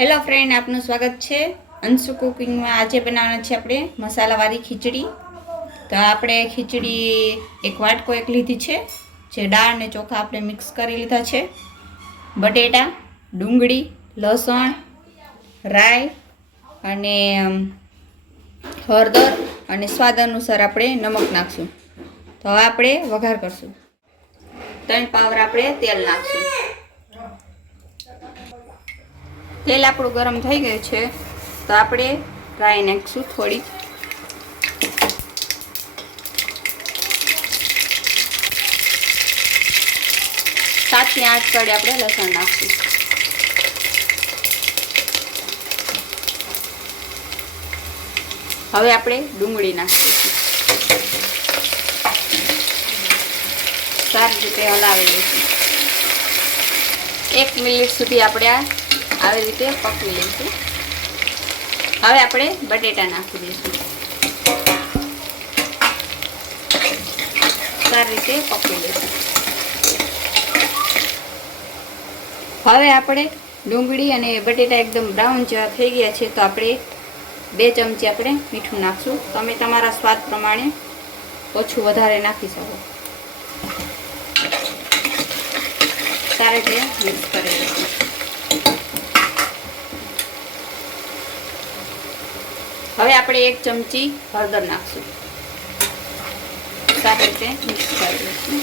Hello friend, આપનું સ્વાગત છે અંશુ કુકિંગમાં। આજે બનાવવાના છે આપણે મસાલાવાળી ખીચડી। તો આપણે ખીચડી એક વાટકો એક લીધી છે, જે દાળ અને ચોખા આપણે મિક્સ કરી લીધા છે। બટેટા, ડુંગળી, લસણ, રાઈ અને હળદર અને સ્વાદ અનુસાર આપણે નમક નાખશું। તો હવે આપણે વઘાર કરશું। 3 પાવર આપણે તેલ નાખશું। તેલ આપણું ગરમ થઈ ગયું છે, તો આપણે રાઈ નાખશું થોડી। 7 થી 8 કળી આપણે લસણ નાખશું। હવે આપણે ડુંગળી નાખીશું। સારી રીતે હલાવી લઈશું। 1 મિનિટ સુધી આપણે આવી રીતે પકવી લઈશું। હવે આપણે બટેટા નાખી દઈશું। સારી રીતે પકવી લઈશું। હવે આપણે ડુંગળી અને બટેટા એકદમ બ્રાઉન જેવા થઈ ગયા છે, તો આપણે 2 ચમચી આપણે મીઠું નાખશું। તમે તમારા સ્વાદ પ્રમાણે ઓછું વધારે નાખી શકો। સારી રીતે મિક્સ કરી લઈશું। હવે આપણે 1 ચમચી હળદર નાખશું। સારી રીતે મિક્સ કરી લઈશું।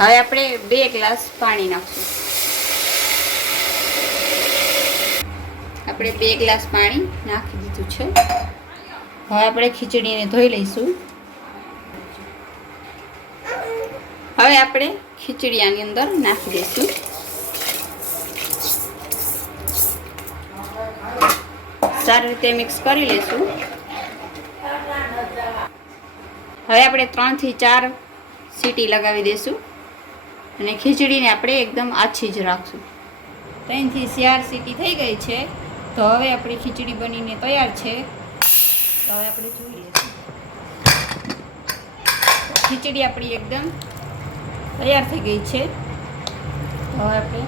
હવે આપણે 2 ગ્લાસ પાણી નાખશું। આપણે 2 ગ્લાસ પાણી નાખી દીધું છે। હવે આપણે ખીચડીને ધોઈ લઈશું। હવે આપણે ખીચડી આની અંદર નાખી દઈશું। સારી રીતે મિક્સ કરી લઈશું। હવે આપણે 3 થી 4 સીટી લગાવી દઈશું અને ખીચડીને આપણે એકદમ આછી જ રાખશું। 3 થી 4 સીટી થઈ ગઈ છે, તો હવે આપણી ખીચડી બનીને તૈયાર છે। તો હવે આપણે જોઈ લઈશું। ખીચડી આપણી એકદમ તૈયાર થઈ ગઈ છે। હવે આપણે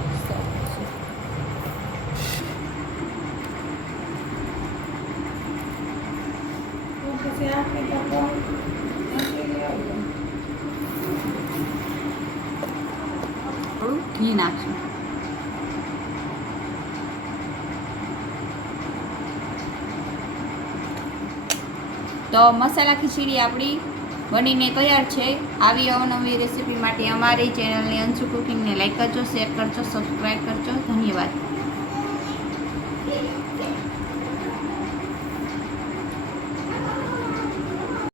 થોડું ઘી નાખશું। તો મસાલા ખીચડી આપણી બનીને તૈયાર છે। આવી અવનવી રેસીપી માટે અમારી ચેનલને અંશુ કુકિંગને લાઈક કરજો, શેર કરજો, સબસ્ક્રાઈબ કરજો। ધન્યવાદ।